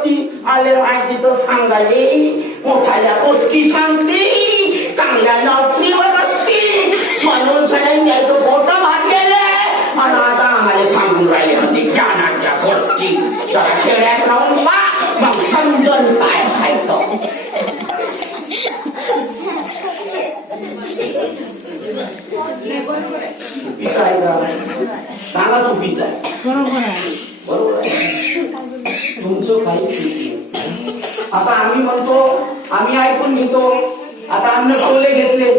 वस्ती आले माहिती तर सांगाले मोठ्याल्या गोष्टी सांगते चांगल्या नोकरीवर असते म्हणून सगळ्यांनी त्याचं फोटो घातलेलं आहे आणि आता आम्हाला सांगून राहिले म्हणजे ज्ञानाच्या गोष्टी जरा खेड्यात राहून वा मग समजन काय आहे तो चुकीचं आहे का सांगा चुकीचं आहे बरोबर आहे बरोबर आहे तुमचं काही आता आम्ही म्हणतो आम्ही ऐकून घेतो. आता आम्ही टोले घेतले.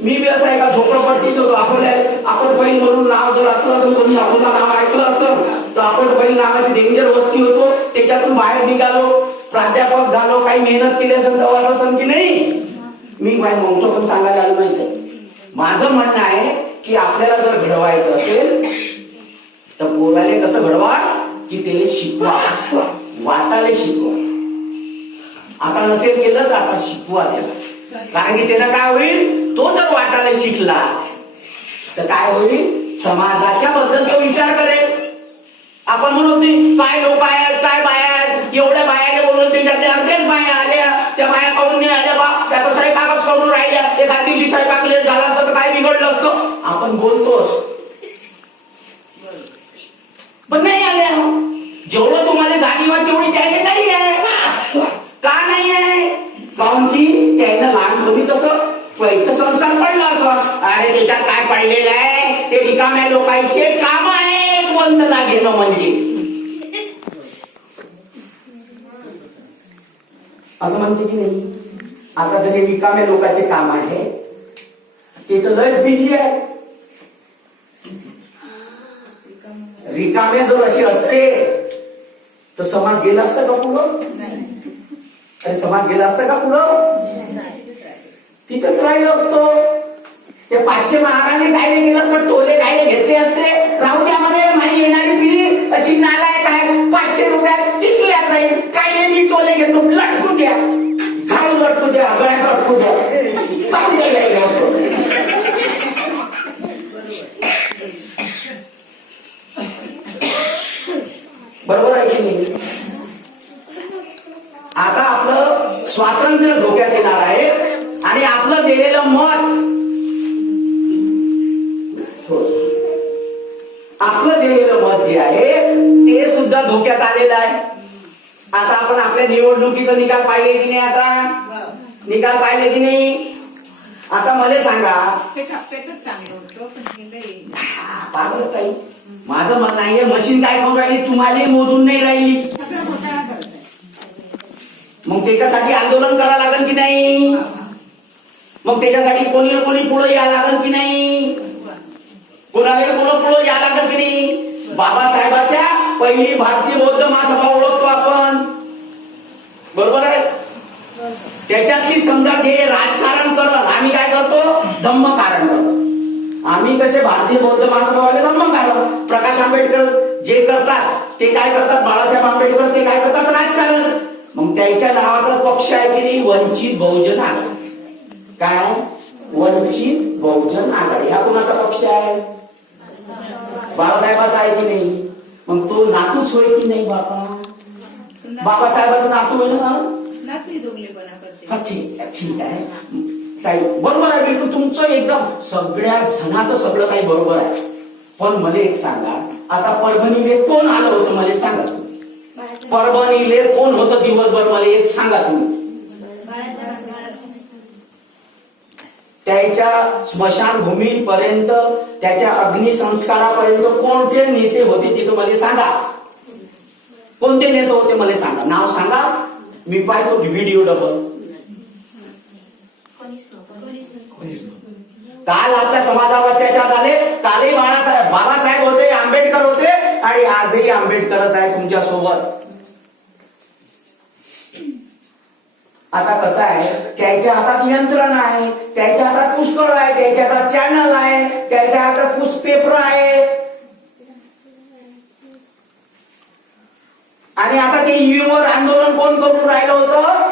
मी बी असं एका झोपडपट्टीच होतो. अकोल्या आपण बैल म्हणून नाव जर असलं असं कोणी अकोला नाव ऐकलं असं तर आपण बैल नावाची डेंजर वस्ती होतो. त्याच्यातून बाहेर निघालो. प्राध्यापक झालो. काही मेहनत केली असेल तेव्हाच असेल की नाही? मी माझ्या म्हणतो पण सांगायला आलो नाही. माझं म्हणणं आहे की आपल्याला जर घडवायचं असेल तर पोराले कसं घडवा? की त्याला शिकवा. वाटायला शिकवा. आता नसेल केलं तर आता शिकवा त्याला. कारण की त्याला काय होईल? तो जर वाटायला शिकला तर काय होईल? समाजाच्या बद्दल तो विचार करेल. आपण म्हणून नाही काय लोक आहेत काय बाया आहेत एवढ्या बायाले बोलून त्याच्यातल्या अर्ध्याच बाया आल्या. त्या बाया पाहून नाही आल्या बा. त्या तर स्वयंपाकच करून राहिल्या. एखाद दिवशी स्वयंपाक लेट झाला असतं तर काय बिघडलं असतं? आपण बोलतोच पण नाही आल्या जेवढं तुम्हाला जाणीव आहे तेवढी त्याने नाही आहे का नाही आहे काऊन की त्यानं लहानपणी तसं पैसे संस्कार पडला असं. अरे त्याच्यात काय पडलेलं आहे? ते रिकाम्या लोकांचे काम आहे वंदना घेणं म्हणजे. असं म्हणते की नाही? आता तरी रिकाम्या लोकांचे काम आहे ते तर लयच बिझी आहे. रिकामे जर अशी असते तर समाज गेला असता का पुढं? अरे समाज गेला असता का पुढं? तिथंच राहिलो असतो. ते पाचशे महाराने कायदे केलं असतं टोले कायदे घेतले असते. पागल ताई. माझं म्हणणं आहे मशीन काय करून राहिली? तुम्हाला मोजून नाही राहिली. करत मग त्याच्यासाठी आंदोलन करा लागेल की नाही? मग त्याच्यासाठी कोणी ना कोणी पुढे या लागेल की नाही? कोणाला कोण पुढे या लागेल की नाही? बाबासाहेबाच्या पहिली भारतीय बौद्ध महासभा ओळखतो आपण. बरोबर आहे? त्याच्यातली समजा जे राजकारण करण आम्ही काय करतो? धम्म कारण करतो. आम्ही कसे भारतीय बौद्ध महासभावाले धम्म कारण प्रकाश आंबेडकर जे करतात ते काय करतात? बाळासाहेब आंबेडकर ते काय करतात? राजकारण. मग त्याच्या नावाचाच पक्ष आहे की नाही? वंचित बहुजन आघाडी. काय? वंचित बहुजन आघाडी. हा कोणाचा पक्ष आहे? बाबासाहेबाचा आहे की नाही? मग तो नातूच होय की नाही बाबा बाबासाहेबाचा नातू आहे ना? ठीक आहे ठीक आहे. ताई बरोबर आहे बिलकुल तुमचं एकदम सगळ्या जणांचं सगळं काही बरोबर आहे. पण मला एक सांगा आता परभणीले कोण आलं होतं मला सांगा तुम्ही? परभणीले कोण होतं दिवसभर मला एक सांगा तुम्ही? त्याच्या स्मशानभूमीपर्यंत त्याच्या अग्निसंस्कारापर्यंत कोणते नेते होते ते मला सांगा? कोणते नेते होते मला सांगा? नाव सांगा. मी पाहतो व्हिडिओ डबल काल आपल्या समाजावर अत्याचार झाले. कालही बाळासाहेब बाबासाहेब होते आंबेडकर होते आणि आजही आंबेडकरच आहे तुमच्यासोबत आता कसं आहे? त्याच्या हातात यंत्रण आहे त्याच्या हातात पुष्कळ आहे त्याच्या हातात चॅनल आहे त्याच्या हातात पुस पेपर आहे. आणि आता ते EVM वर आंदोलन कोण करून राहिलं होतं?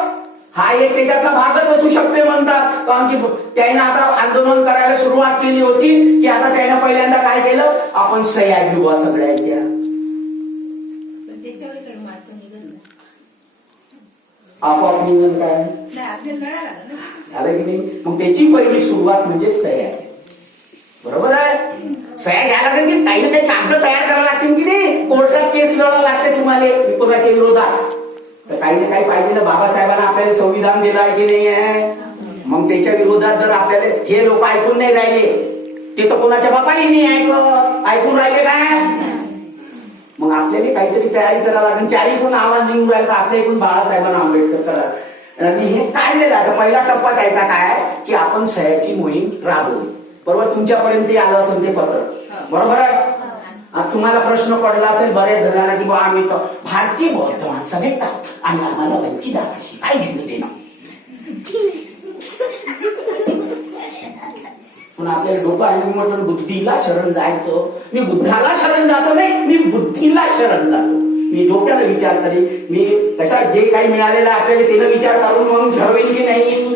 हा एक त्याच्यातला भागच असू शकते म्हणतात. कारण की त्यानं आता आंदोलन करायला सुरुवात केली होती की आता त्यानं पहिल्यांदा काय केलं? आपण सह्या घेऊ सगळ्यांच्या. आपोआप नियोजन काय? झालं की नाही? मग त्याची पहिली सुरुवात म्हणजे सह्या. बरोबर आहे? सह्या घ्यायला लागेल की काही ना काही कागद तयार करायला लागतील की नाही? कोर्टात केस लढावं लागते तुम्हाला विरोधात. तर काही ना काही पाहिजे ना बाबासाहेबांना आपल्याला संविधान दिलं आहे की नाही आहे? मग त्याच्या विरोधात जर आपल्याला हे लोक ऐकून नाही राहिले ते तर कोणाच्या बापाने नाही ऐकत ऐकून राहिले काय? मग आपल्याला काहीतरी तयारी करावं लागेल. चारी कोण आवाज निघून राहिला तर आपल्या एकूण बाळासाहेबांना आंबेडकर करा. आणि हे काढलेलं आहे आता पहिला टप्पा त्याचा काय? की आपण सह्याची मोहीम राबवली बरोबर? तुमच्यापर्यंत आलं असेल ते पत्र. बरोबर आहे? आता तुम्हाला प्रश्न पडला असेल बऱ्याच जणांना की बा आम्ही भारतीय बौद्ध सभेत आणि आम्हाला वंचित काय घेणं देणं पण आपल्याला डोकं आहे मी म्हटलं बुद्धीला शरण जायचं मी बुद्धाला शरण जातो नाही मी बुद्धीला शरण जातो मी डोक्याला विचार करेन मी कशा जे काही मिळालेलं आपल्याला त्याला विचार करून म्हणून ठरवेन की नाही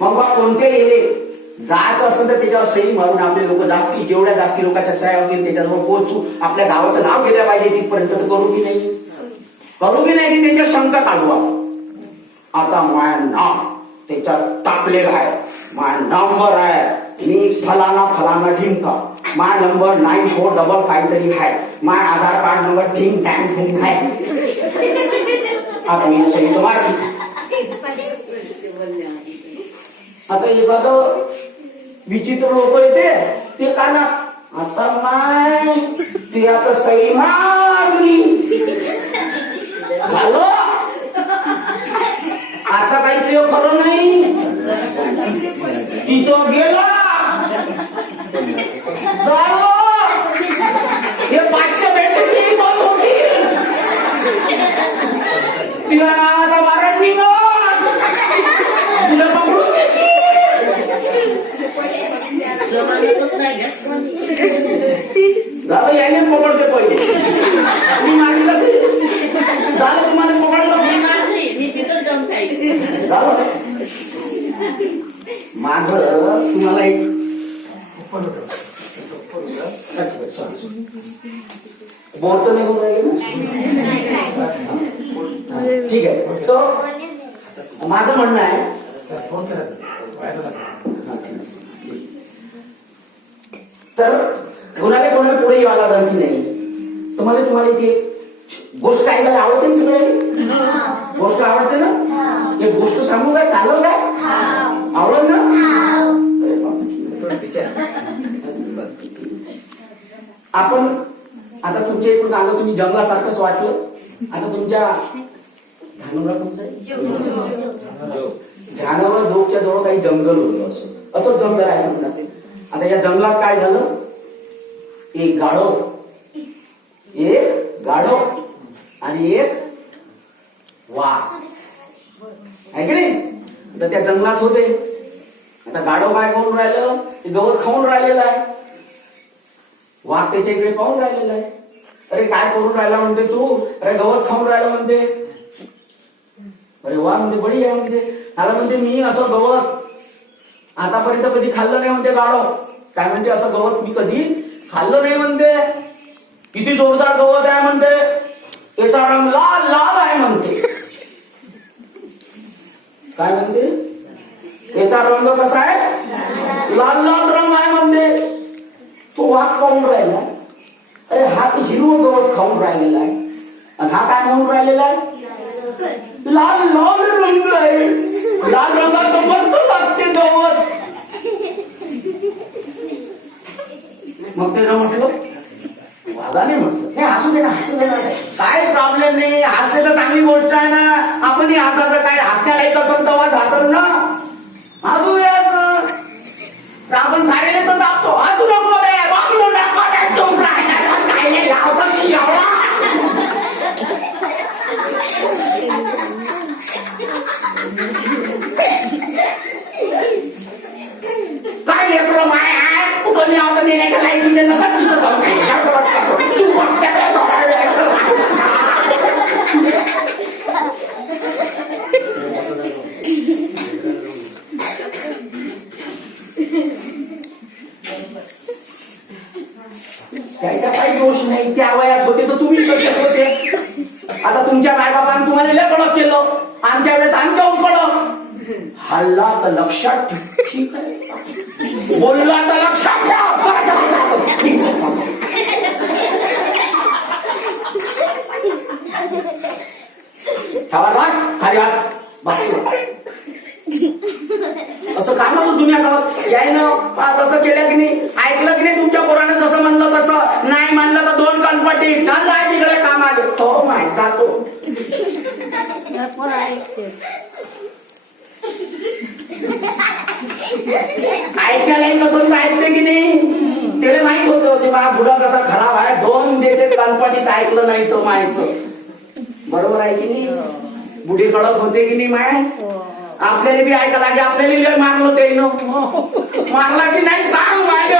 मग बा कोणते गेले जायचं असेल तर त्याच्यावर सही मारून आपले लोक जास्ती जेवढ्या जास्ती लोकांच्या सह्या होतील त्याच्याजवळ पोहोचू आपल्या गावाचं नाव गेलं पाहिजे तिथपर्यंत तर करू की नाही करू की नाही की त्याच्या शंका काढू आपण. आता माया नाव त्याच्यात टाकलेलं आहे. माया नंबर आहे. मी फलाना फलाना ठिंका my number nine four double काहीतरी आहे. माय आधार कार्ड नंबर ठीक टँग आहे. आता मी असं इथं मारली. आता एखादं विचित्र लोक येते ते का ना आता माय ते आता सही मारली झालं आता काही ते खरं नाही. तिथं गेला. हे पाचशे भेटले ती बंद होती तिला नावाचा वारंट निघत तिला पकडून घेतली जमान्यातच झालं यानेच पकडते पहिले. मी मागितलं झालं तुम्हाला मी पकडलं मारली मी तिथं जाऊन खाईल झालं माझं तुम्हाला एक बोर तर नाही होऊन राहिले ना? ठीक आहे. तर माझं म्हणणं आहे तर कोणाला कोणाला पुढे यावं लागलं की नाही? तुम्हाला तुम्हाला ती गोष्ट ऐकायला आवडते ना सगळ्या गोष्ट आवडते ना? एक गोष्ट सांगू काय चालव काय? आवडत ना. आपण आता तुमच्या इकडून आलो तुम्ही जंगलासारखंच वाटलं. आता तुमच्या धानोरा कोणचं आहे झाडावर डोकच्या जवळ काही जंगल होतं असं. असं जंगल आहे समजा आता या जंगलात काय झालं? एक गाढव. एक गाढव आणि एक वाघ. आहे की नाही? तर त्या जंगलात होते. आता गाडव काय करून राहिलं? ते गवत खाऊन राहिलेलं आहे. वाघ त्याच्या इकडे पाहून राहिलेला आहे. अरे काय करून राहिला म्हणते तू? अरे गवत खाऊन राहिला म्हणते. अरे वा म्हणते बडी आहे म्हणते. मला म्हणते मी असं गवत आतापर्यंत कधी खाल्लं नाही म्हणते गाडव काय म्हणते असं गवत मी कधी खाल्लं नाही म्हणते. किती जोरदार गवत आहे म्हणते. याचा रंग लाल लाल आहे म्हणते. काय म्हणते? याचा रंग कसा आहे? लाल लाल रंग आहे म्हणते. तो वाघ पाहून राहिला. अरे हा हिरवं गवत खाऊन राहिलेला आहे. आणि हा काय म्हणून राहिलेला आहे? लाल लाल रंग आहे. लाल रंगात मस्त लागते गवत. मग त्याला म्हटलं दादाने म्हटलं हे हसू दे ना हसू दे ना. काय प्रॉब्लेम नाही हसले तर चांगली गोष्ट आहे ना. आपण हसायचं काय हसण्याला एक असेल तेव्हाच हसल ना. हसू तर आपण सारेले तर दाबतो हसू नको रे बाबू नको रे चूप राहिला काय नाही लावतं की एवढा काय लेकरं माय आहे कुठं नाही आवडत देण्याच्या लाईन दिले नसत तिथं जाऊन काय चूप वाटतं रे, थोडा वेळ. आमच्या वेळेस आमच्या उकळ हल्ला तर लक्षात ठेव. ठीक आहे बोलला तर लक्षात ठेव. ठीक आहे. ठेवा खाली हात बस असं काय नव्हतं जुन्या काळात यायनं पा तसं केलं की नाही ऐकलं की नाही तुमच्या पोरानं जसं म्हणलं तसं नाही म्हणलं तर दोन कणपटी चाललं आहे तिकडे काम आले तो माहिती तो ऐकायला कसं ऐकते की नाही त्याला माहीत होतं की बा बुडा कसा खराब आहे दोन देते कणपटीत ऐकलं नाही तो मायचं बरोबर आहे की नाही बुढी कडक होते की नाही माय आपल्याला माझ्या आपल्याला लय मारलं ते मारला की नाही सांग मागे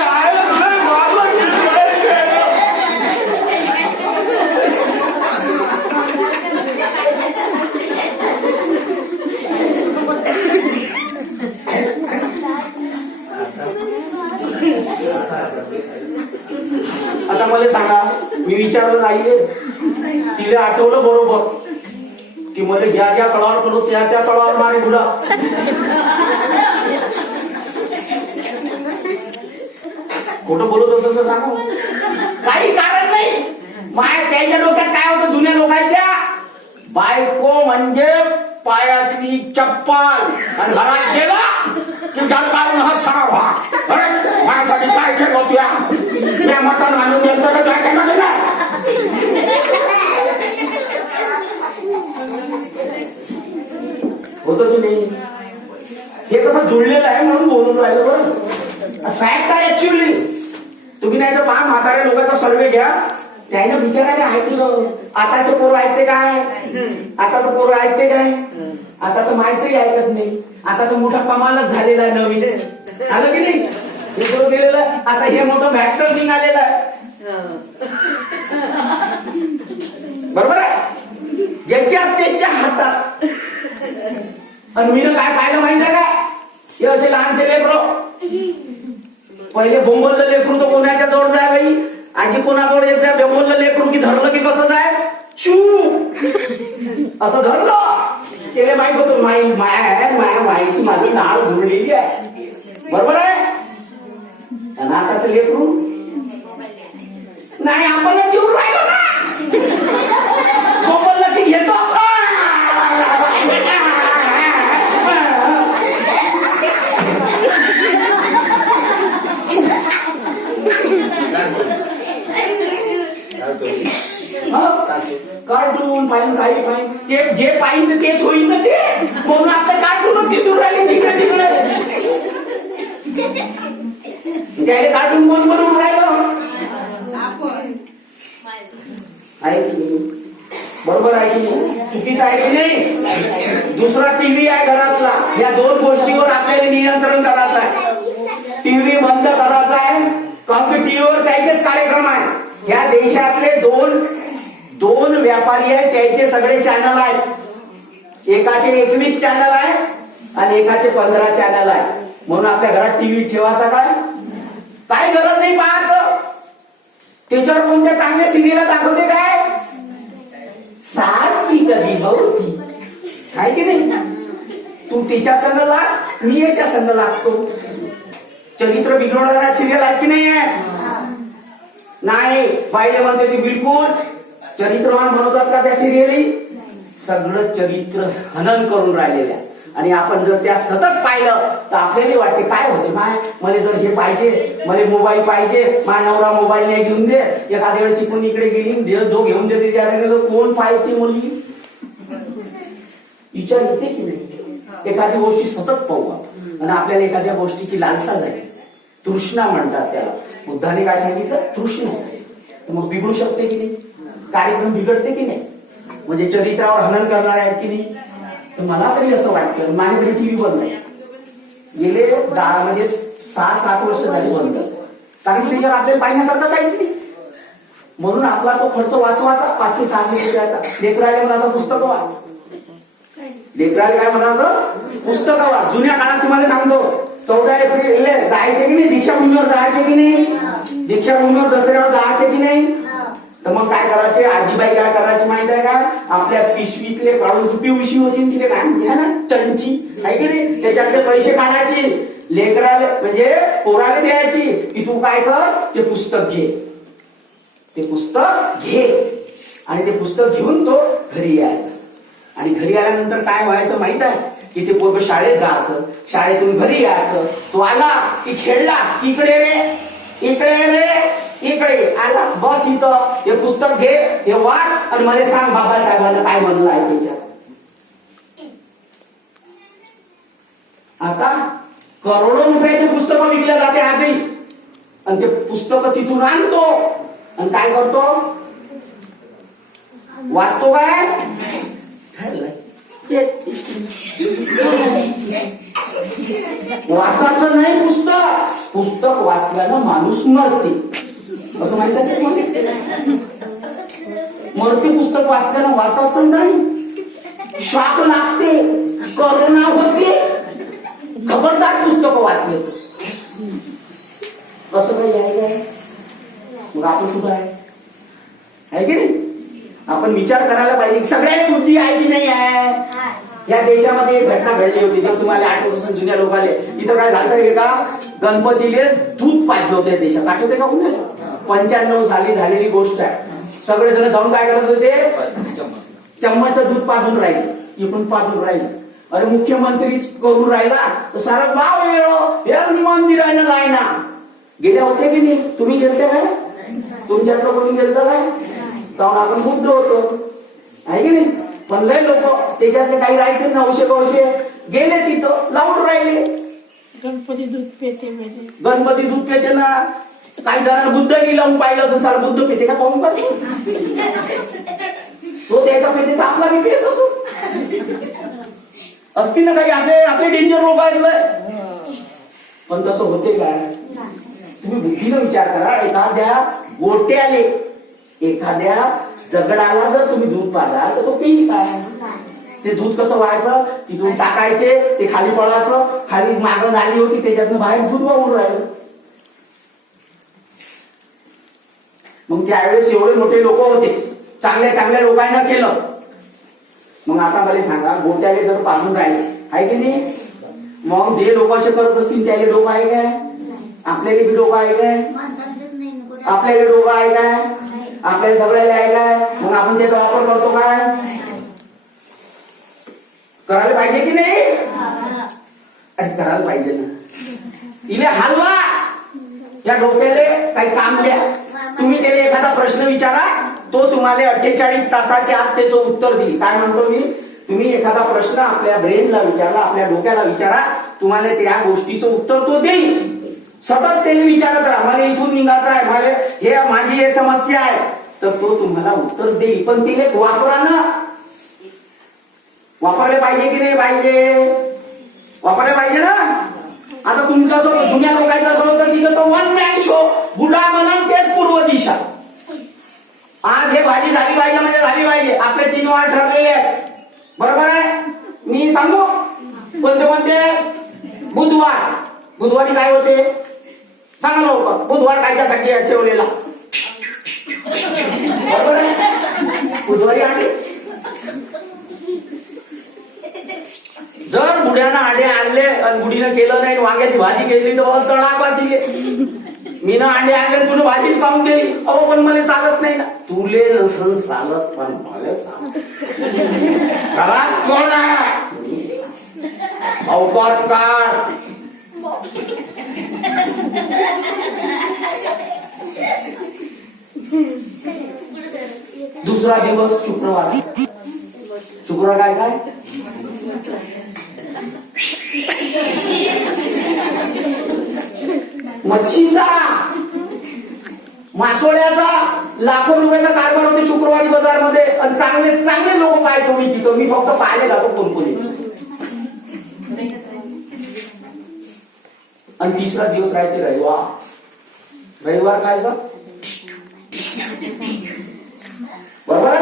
आता मला सांगा मी विचारलं जाईल तिला आठवलं बरोबर की मला ज्या ज्या कळावर करू त्या त्या कळावर मारे गुला खोटं बोलत असेल तर सांगू. काही कारण नाही. माय त्याच्या डोक्यात काय होतं? जुन्या लोकांच्या बायको म्हणजे पायातली चप्पल. आणि घरात गेला की डरकारून हा सावा अरे माझ्यासाठी काय केलं होत्या या? मटण आणून देत तर काय केलं दिलं होतं की नाही? हे कसं जुळलेलं आहे म्हणून बोलून राहिलं बरं. फॅक्ट आहे ऍक्च्युअली तुम्ही नाही तर पहा म्हाताऱ्या लोकांचा सर्वे घ्या. त्याने बिचाराने ऐकलं आताचे पोरं ऐकते काय? आता तर पोरं ऐकते काय? आता तर मायचंही ऐकत नाही. आता तर मोठा कमालच झालेला आहे नवीन. आलं की नाही? हे गेलेलं. आता हे मोठं मॅट्टर निघालेलं आहे. बरोबर आहे? ज्याच्या त्याच्या हातात. आणि मी काय पाहिलं माहिती आहे का? हे असे लहानसे लेकरं. पहिले बोंबललं लेकरू तर कोणाच्या जवळ जाय बाई? आजी कोणाजवळ येत जाय? बोंबललं लेकरू की धरलं की कसं जाय? शू! असं धरलं. त्याला माहीत होतं माई माया माया माईशी माझी नाळ घुमलेली आहे. बरोबर आहे? आणि आताच लेकरू? नाही आपणच देऊन राहिलो ना. कार्टून पाहिजे काही पाहिजे जे पाहिजे तेच होईल ना ते? म्हणून आपलं कार्टूनच दिसून राहिले तिकडे तिकडे त्याने कार्टून कोण बनवून राहिलं आहे की नाही बरोबर आहे की नाही चुकीचं आहे की नाही दुसरा टीव्ही आहे घरातला या दोन गोष्टीवर आपल्याला नियंत्रण करायचं आहे टीव्ही बंद करायचा आहे कारण की टीव्हीवर त्याचेच कार्यक्रम आहे या देशातले दोन दोन व्यापारी आहेत त्याचे सगळे चॅनल आहेत एकाचे एकवीस चॅनल आहे आणि पंधरा चॅनल आहे. म्हणून आपल्या घरात टीव्ही ठेवायचा काय? काय गरज नाही पाहायचं. त्याच्यावर कोणत्या चांगल्या सिरियल दाखवते काय? सारखी कधी भवती काय की नाही? तू तिच्या संग लाग मी याच्या संग लागतो. चरित्र बिघडवणारा सिरियल आहे की नाही? नाही. पाहिले म्हणते ते बिलकुल चरित्रवान बनवतात का त्या सिरियली सगळं चरित्र हनन करून राहिलेल्या आणि आपण जर त्या सतत पाहिलं तर आपल्याला वाटते काय होते माय? मला जर हे पाहिजे मला मोबाईल पाहिजे माय नवरा मोबाईल नाही घेऊन दे. एखाद्या वेळेस शिकून इकडे गेली जो घेऊन देते त्याला कोण पाहिजे मुलगी? विचार येते की नाही? एखादी गोष्टी सतत पाहू आपण. आणि आपल्याला एखाद्या गोष्टीची लालसा जाईल तृष्णा म्हणतात त्याला. बुद्धाने काय सांगितलं? तृष्णा तर मग बिघडू शकते की नाही? कार्यक्रम बिघडते की नाही? म्हणजे चरित्रावर हनन करणारे आहेत की नाही? तर मला तरी असं वाटतं माझ्या तरी टीव्ही बंद आहे. गेले दहा म्हणजे सहा सात वर्ष झाली बंद. कारण की त्याच्यावर आपल्याला पाहण्यासारखं काहीच नाही. म्हणून आपला तो खर्च वाचवाचा पाचशे सहाशे रुपयाचा. लेकराला म्हणायचं पुस्तक वाच. लेकराला काय म्हणायचं पुस्तक वाच. जुन्या काळात तुम्हाला सांगतो चौदा एप्रिल जायचे की नाही? दीक्षाभूमीवर जायचे की नाही? दीक्षाभूमीवर दसऱ्यावर जायचे की नाही? तर मग काय करायचे? आजीबाई काय करायची माहीत आहे का? आपल्या पिशवीतले काढून पिवशी होती तिथे काय? घ्या ना चंची. आहे की नाही? त्याच्यातले पैसे काढायचे. लेकराले म्हणजे पोराले द्यायची. की तू काय कर? ते पुस्तक घे. ते पुस्तक घे. आणि ते पुस्तक घेऊन तो घरी यायचा. आणि घरी आल्यानंतर काय व्हायचं माहीत आहे? की ते पोर शाळेत जायचं. शाळेतून घरी यायचं. तो आला की खेळला. इकडे रे. इकडे रे. इकडे आला. बस इथं. हे पुस्तक घे हे वाच आणि मला सांग बाबासाहेबांना काय म्हणलं आहे त्याच्यात. आता करोडो रुपयाचे पुस्तक विकले जाते आजही. आणि ते पुस्तक तिथून आणतो. आणि काय करतो? वाचतो काय? वाचायचं नाही पुस्तक. पुस्तक वाचल्यानं माणूस मरते. असं माहीत आहे तुम्हाला? मरते पुस्तक वाचल्यानं वाचायचं नाही. श्वास लागते करोना होते. खबरदार पुस्तक वाचले तर. असं काही आहे काय मग आपण कुठं आहे? आहे की नाही? आपण विचार करायला पाहिजे. सगळ्या कृती आहे की नाही आहे? या देशामध्ये एक घटना घडली होती. जर तुम्हाला आठ असेल जुन्या लोकांले. इथं काय झालं हे का गणपतीले दूध पाहिजे होते देशात. आठवते का कुणाला? पंच्याण्णव साली झालेली गोष्ट आहे. सगळेजण जाऊन काय करत होते? चम्मच दूध पाजून राहील इकडून पाजून राहील. अरे मुख्यमंत्री करून राहिला तर सारं गाव येणं हे मंदिरानं लायना. गेले होते की नाही? तुम्ही गेलते काय? तुमच्यातलं कोणी गेलं काय? जाऊन आपण बुद्ध होतो. आहे की नाही? पण लय लोक त्याच्यातले काही राहते नऊशे नऊशे गेले तिथं लावून राहिले. गणपती दूध पेते गणपती दूध पिते ना. काही जणांना बुद्ध लावून पाहिलं असं सारा बुद्ध पिते का पाहून पाहते तो त्याचा पिते तर आपला मी पित असो. असतील ना काही आपले आपले डेंजर लोक आहेत पण तसं होते काय? तुम्ही बुद्धीनं विचार करा एखाद्या गोट्याले एखाद्या दगडाला जर तुम्ही दूध पाजा तर तो पिईल काय? ते दूध कसं व्हायचं? तिथून टाकायचे ते खाली पडायचं खाली मागं नाली होती त्याच्यातनं बाहेर दूध वाहून राहिलं. मग त्यावेळेस एवढे मोठे लोक होते. चांगल्या चांगल्या लोकांना केलं. मग आता मला सांगा गोट्याले जर पाहून राहिले आहे की नाही? मग जे लोक असे करत असतील त्याले डोकं आहे काय? आपल्याला बी डोकं आहे काय? आपल्याला डोकं आहे काय? आपल्याला सगळ्याला आहे काय? मग आपण त्याचा वापर करतो काय? करायला पाहिजे की नाही? अरे करायला पाहिजे ना. इले हलवा. या डोक्याले काही काम द्या. तुम्ही त्याला एखादा प्रश्न विचारा तो तुम्हाला अठ्ठेचाळीस तासाच्या आत त्याचं उत्तर देईल. काय म्हणतो मी? तुम्ही एखादा प्रश्न आपल्या ब्रेनला विचारला आपल्या डोक्याला विचारा तुम्हाला त्या गोष्टीचं उत्तर तो देईल. सतत त्याने विचारत राहा. मला इथून निघायचं आहे. मला हे माझी हे समस्या आहे. तर तो तुम्हाला उत्तर देईल. पण तिने वापरा ना वापरले पाहिजे की नाही पाहिजे वापरले पाहिजे ना? आता तुमचं जुन्या लोकांचं असं होतं तिथं तो वन मॅन शो बुडा म्हणा तेच पूर्व दिशा. आज हे भाजी झाली पाहिजे म्हणजे झाली पाहिजे. आपले तीन वार ठरलेले आहेत. बरोबर आहे? मी सांगू? कोणते कोणते? बुधवार. बुधवारी काय होते? सांगा लोक बुधवार कायच्यासाठी ठेवलेला? बरोबर आहे? बुधवारी आणले जर बुड्यानं आडे आणले आणि बुडीनं केलं नाही वांग्याची भाजी केली तर बाबा तिथे मी ना अंडे आणले तुला भाजीच खाऊन केली? अहो पण मला चालत नाही ना. तुले नसन चालत पण मला चालत चला, अवकाश काढ दुसरा दिवस शुक्रवार. शुक्रवार काय काय? मच्छीचा. मासोळ्याचा. लाखो रुपयाचा कारभार होते शुक्रवारी बाजारमध्ये. आणि चांगले चांगले लोक काय तुम्ही तिथं? मी फक्त पाहिले जातो कोणकोणी. आणि तिसरा दिवस राहते रविवार. रविवार काय सर? बरोबर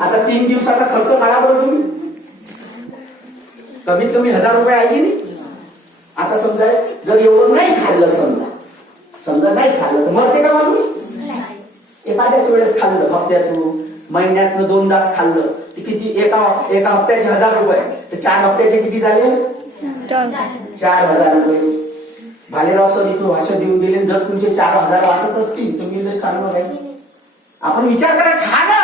आता तीन दिवसाचा खर्च काढा बरं तुम्ही. कमीत कमी हजार रुपये आहे की नाही? आता समजा जर एवढं नाही खाल्लं समजा समजा नाही खाल्लं तर मरते का माणूस? एखाद्याच वेळेस खाल्लं हप्त्यातून महिन्यातनं दोनदाच खाल्लं ते किती एका एका हप्त्याचे हजार रुपये. तर चार हप्त्याचे किती झाले? चार. हजार रुपये. भालेराव सर इथं भाषण देऊन गेले जर तुमचे चार हजार वाचत असतील तुम्ही चांगलं राहील आपण विचार करा खा ना.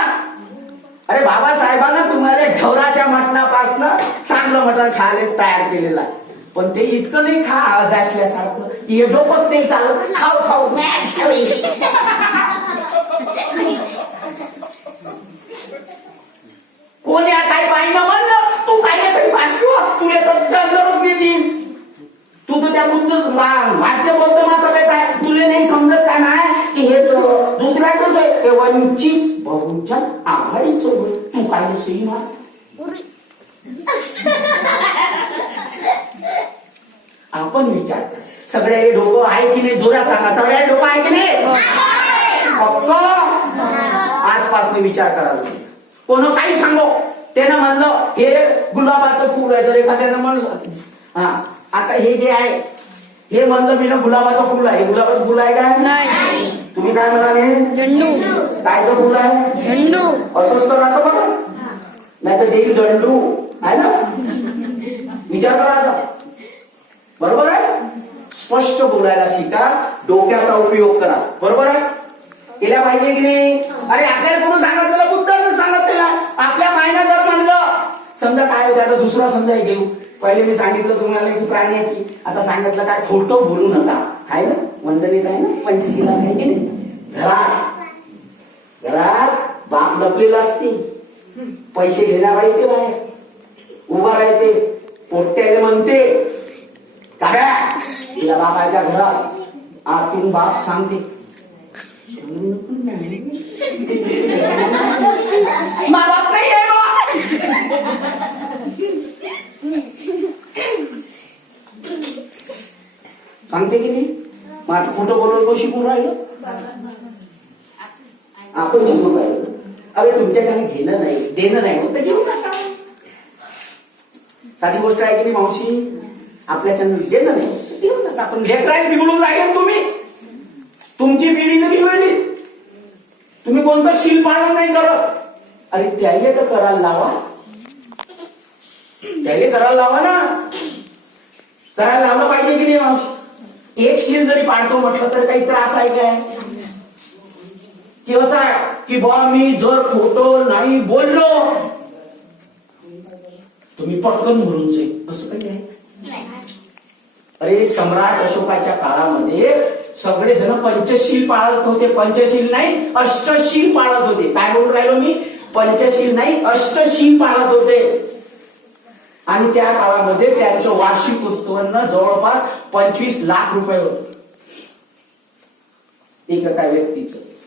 अरे बाबासाहेबांना तुम्हाला ढवराच्या मटणापासनं चांगलं मटण खायला तयार केलेलं आहे. पण ते इतकं नाही खा दाशल्यासारखं की हे डोकंच नाही चालत. खाऊ खाऊ. मॅच खाऊ. कोण या काही बाईनं म्हणलं? तू काय त्यासाठी बांधलो तुला तर मी देईन. तू तर त्या बुद्ध भारतीय बौद्ध महासभेत आहे तुला नाही समजत का नाही की हे तर दुसऱ्याच आहे हे वंचित बहुजन आघाडीचं तू काय सही मार आपण विचार करा. सगळे डोकं आहे की नाही? जोरात सांगा. सगळ्या डोकं आहे की नाही? फक्त आजपासून विचार करायला कोण काही सांगो. त्यानं म्हणलं हे गुलाबाचं फुल आहे. जर एखाद्यानं म्हणलं हा आता हे जे आहे हे म्हणलं मी ना गुलाबाचं फुल आहे. गुलाबाचं फुल आहे काय? नाही. तुम्ही काय म्हणाले? झेंडू. कायचं फुल आहे? झेंडू. असंच तर राहतं बघा नाही तर देईल दंडू आहे ना? विचार करा बरोबर आहे? स्पष्ट बोलायला शिका डोक्याचा उपयोग करा. बरोबर आहे? केल्या पाहिजे की नाही? अरे आपल्याला कोण सांगितलेलं बुद्धानं त्याला. आपल्या मायनं जर म्हणलं समजा काय होतं आता दुसरा समजा घेऊ. पहिले मी सांगितलं तुम्हाला की प्राण्याची. आता सांगितलं काय खोटं बोलू नका. आहे ना? वंदनीत आहे ना? पंचशीला आहे की नाही? घरात. घरात बाप लपलेला असते. पैसे घेणार आहे ते बाहेर. उभा राहते पोट्याने म्हणते. काका तिला बाबाच्या घरात आतून बाप सांगते. सांगते की नाही? मग आता खोटं बोलून को शिकून राहिलो? आपण शिकून राहिलो. अरे तुमच्याच्याने घेणं नाही देणं नाही. होतं घेऊ नका साधी गोष्ट आहे की नाही मावशी आपल्याच्यानं देणं नाही. देऊ नका आपण. लेकराय बिघडून राहिले तुम्ही. तुमची पिढीने बिघडली तुम्ही कोणतं शील नाही करत. अरे त्याले तर करायला लावा. त्याले करायला लावा ना. करायला लावलं पाहिजे की नाही मावशी? एक शील जरी पाळतो म्हटलं तर काही त्रास आहे काय? की असं आहे की बा मी जर खोटो नाही बोललो तुम्ही पटकन भरून जाईल असं काही आहे? अरे सम्राट अशोकाच्या काळामध्ये सगळे जण पंचशील पाळत होते. पंचशील नाही अष्टशील पाळत होते. काय बोलून राहिलो मी. पंचशील नाही अष्टशील पाळत होते. आणि त्या काळामध्ये त्यांचं वार्षिक उत्पन्न जवळपास पंचवीस लाख रुपये होत. एका व्यक्तीचं?